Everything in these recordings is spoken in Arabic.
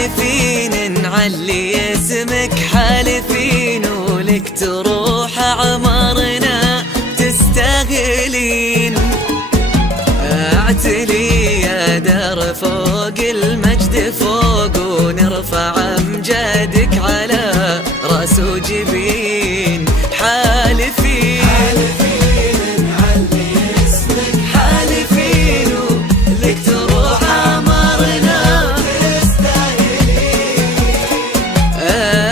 حالفين نعلي اسمك، حالفين ولك تروح عمرنا تستاهلين. اعتلي يا دار فوق المجد فوق، ونرفع امجادك على راس وجبين. حالفين نعلي اسمك، حالفين ولك تروح عمرنا تستاهلين.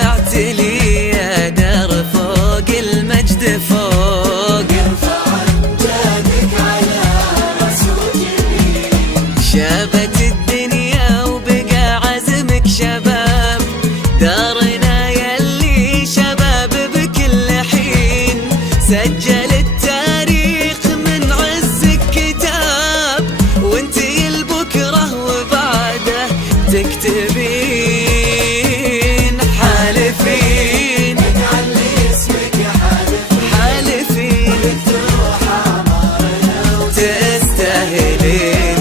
اعتلي يا دار فوق المجد فوق، ارفع امجادك على راس وجبين. شابت الدنيا وبقى عزمك شباب، دارنا يلي شباب بكل حين. سجل التاريخ من عزك كتاب، وانتي البكرة وبعده تكتبين. حالفين نعلي اسمك يا حالفين ولك تروح عمرنا تستاهلين.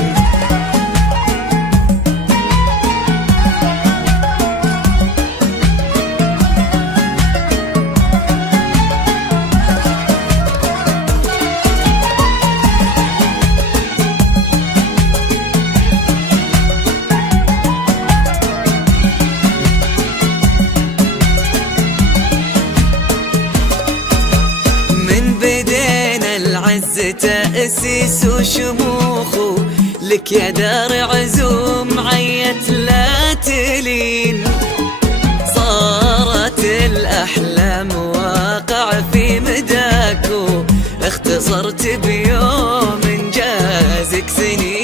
العز تأسيس وشموخه، لك يا دار عزوم عيت لا تلين. صارت الأحلام واقع في مداكو، اختصرت بيوم انجازك سنين.